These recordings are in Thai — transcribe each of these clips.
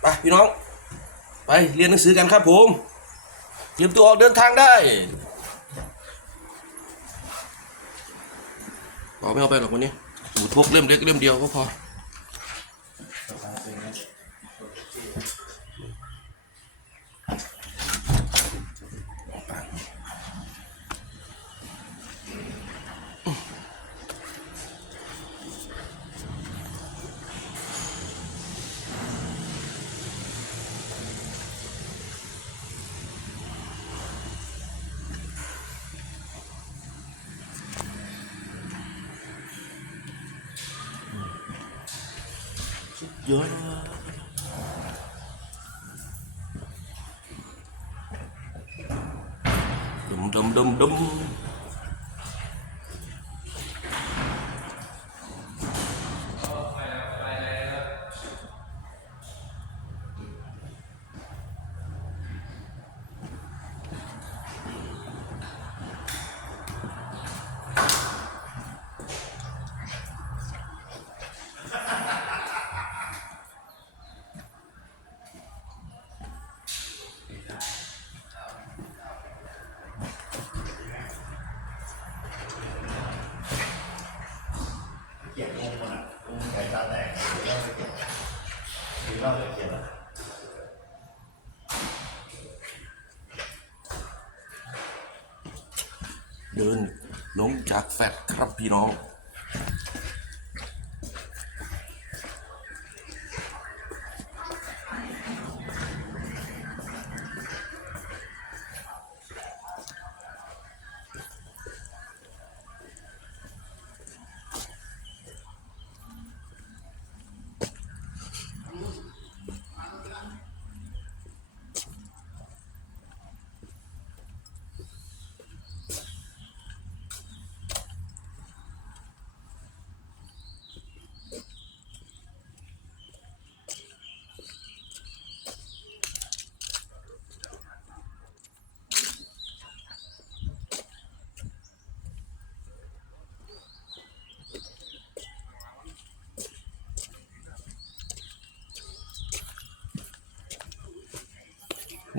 ไปพี่น้อง ไปเรียนหนังสือกันครับผมเตรียมตัวออกเดินทางได้เอาไม่เอาไปหรอกวันนี้สูทกเล่มเล็กเล่มเดียวก็พอ เยอะ ดมดมดมดมเดินลงจากแฟดครับพี่น้อง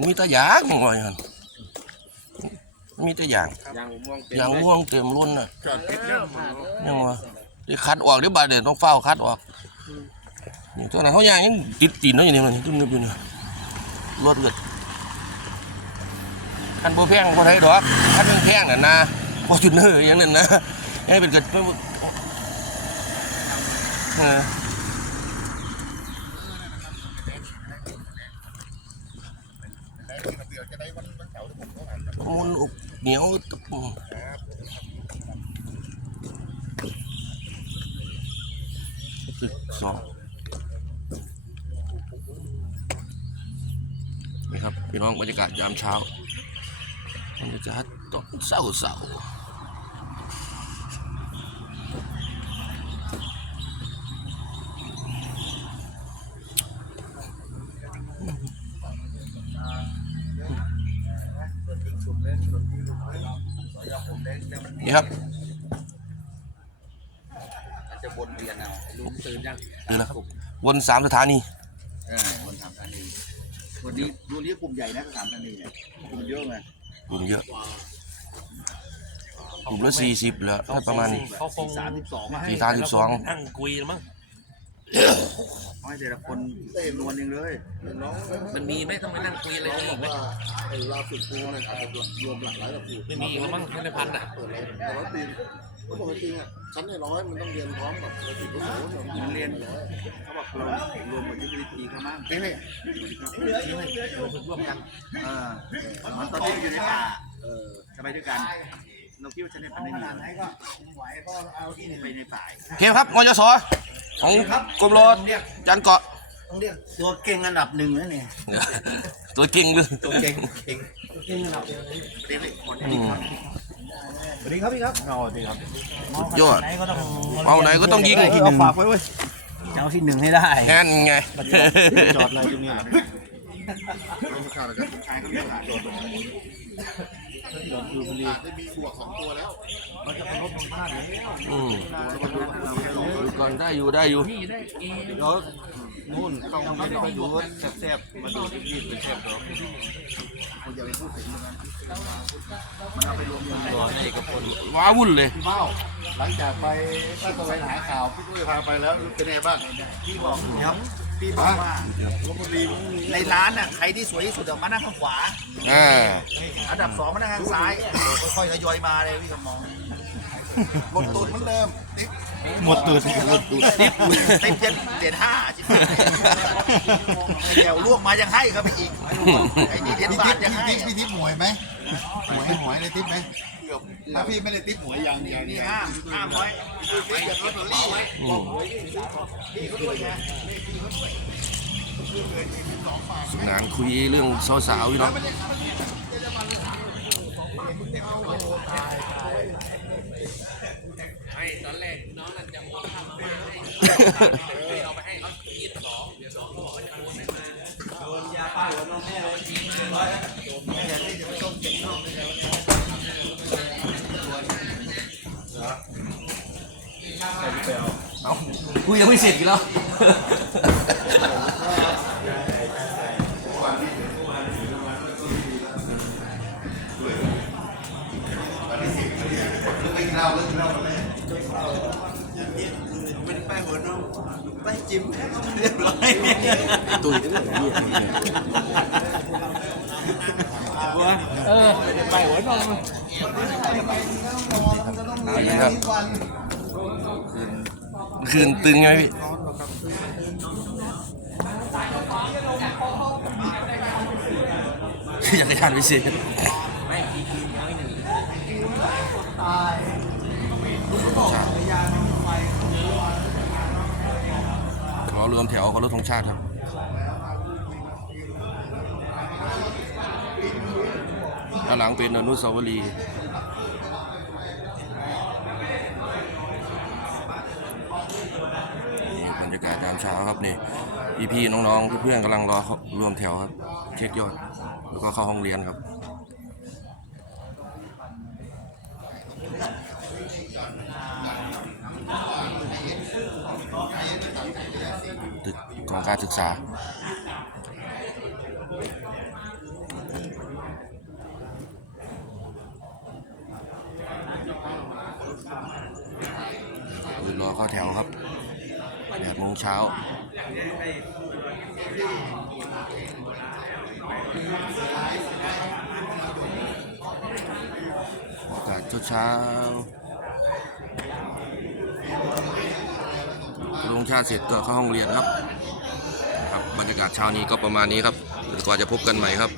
มีแต่ยางว่าอย่างนั้นมีแต่ยางยางม่วงเต็มยางม่วงเต็มรุ่นน่ะจอดติดแล้วยังวะที่คัดออกเดี๋ยวบาดเดี๋ยวต้องเฝ้าคัดออกนี่ตัวนั้นเขายางยังติดตีนเนาะอย่างนี้มันตึ้มนึบอยู่เนี่ยรถเกิดคันโบแพงโบไทยดอกคันแพงๆน่ะนะโบจุดเนอร์อย่างนั้นนะให้เป็นเกิด ไม่เออมันอุบเหนียวตึบสิบสองนี่ครับ พี่น้องบรรยากาศยามเช้าบรรยากาศตอนเศร้าเนี่ครับมันจะวนเวียนเอาลุงตื่นยังนี่แหละครับวนสามสถานีเออวนสามธานีวันนี้ดูนี้กลุ่มใหญ่นะสามธานีเนี่ยกลุ่มเยอะไงกลุ่มเยอะกลุ่มละสี่สิบแล้วถ้าประมาณเขาคงสามสิบสองมาให้สี่สามสิบสองนั่งคุยแล้วมั้ง ให้แต่ละคนจำนวนหนึ่งเลยมันมีไหมต้องมานั่งคุยอะไรกันอีกไหมไอ้ลาสุดปูมันอาจจะรวมหลากหลายกับปูไม่มีอีกแล้วมั้งท่านในพันอะเปิดเลยแต่ว่าปีนก็ปกติอะชั้นในร้อยมันต้องเรียนพร้อมกับเราติดก็โหเนี่ยมันเรียนร้อยเขาบอกเรารวมหมดยุทธวิธีเขามั่งเอ้ยชี้ไหมเราฝึกร่วมกันเออมันตอนนี้อยู่ในป่าเออจะไปด้วยกัน เราคิดว่าจะได้พันได้ดีไปในป่าโอเคครับมจสของกรมรถจันเกาะต้องเรียกตัวเก่งอันดับหนึ่งนะเนี่ยตัวเก่งเลยตัวเก่งเก่งเรียนเลยคนอืมสวัสดีครับพี่ครับเอาดีครับสุดยอดเอาไหนก็ต้องยิงเอาฝากไว้เว้ยจะเอาที่หนึ่งให้ได้งานไงจอดอะไรตรงนี้ ชายก็เรียกหาอืมดูก่อนได้อยู่ได้อยู่นี่ได้เอเดี๋ยวนู่นต้องไม่ได้ไปดูแซ่บๆมาดูรีบๆเป็นแซ่บเดี๋ยวคุณอย่าไปพูดถึงมันมันเอาไปรวมกันรวมในกับคนว้าวุ่นเลยพี่เบ้าหลังจากไปป้าตะเวนหาข่าวพี่ตุ้ยพาไปแล้วเป็นไงบ้างพี่บอกครับ พี่บอกว่าในร้านน่ะใครที่สวยที่สุดอะมานั่งข้างขวา อ่า อันดับสองมานั่งข้างซ้าย ค่อยๆทยอยมาเลยพี่สมองหมดตูดเหมือนเดิมติ๊ก หมดตูดติ๊บติ๊บเจ็ดเจ็ดห้าชิบหายไอ้แก้วล่วงมายังให้ครับอีกไอ้นี่เจ็ดบาทยังให้พี่ทิพย์หวยไหมหวยหวยได้ทิพย์ไหมถ้าพี่ไม่ได้ทิพย์หวยอย่างเดียวนี่ห้าห้ามไว้คือเก็บลอตเตอรี่ไว้อืมพี่เขาด้วยไงสนานคุยเรื่องสาวๆอยู่เนาะ ไม่ตอนแรกน้องนั่นจะมอบข้าวมา ม่าให้เอาไปให้เขากินของเดี๋ยว น้องเขาบอกว่าจะโอนไหนมเอาคุยยังไม่เสร็จอีกแล้วตุยเออไปหัวนมครับคืนตึงไงพี่อยากได้ทานพิเศษ รวมแถวขอรถธงชาติครับด้านหลังเป็นอนุสาวรีย์นี่บรรยากาศยามเช้าครับนี่พี่ๆน้องๆเพื่อนๆกำลังรอเข้ารวมแถวครับ เช็คยอด แล้วก็เข้าห้องเรียนครับ ของการศึกษายืนรอเข้าแถวครับแปดโมงเช้าอกาศเช้าๆล งชาติเสร็จก็เข้าห้องเรียนครับครับ บรรยากาศเช้านี้ก็ประมาณนี้ครับ กว่าจะพบกันใหม่ครับ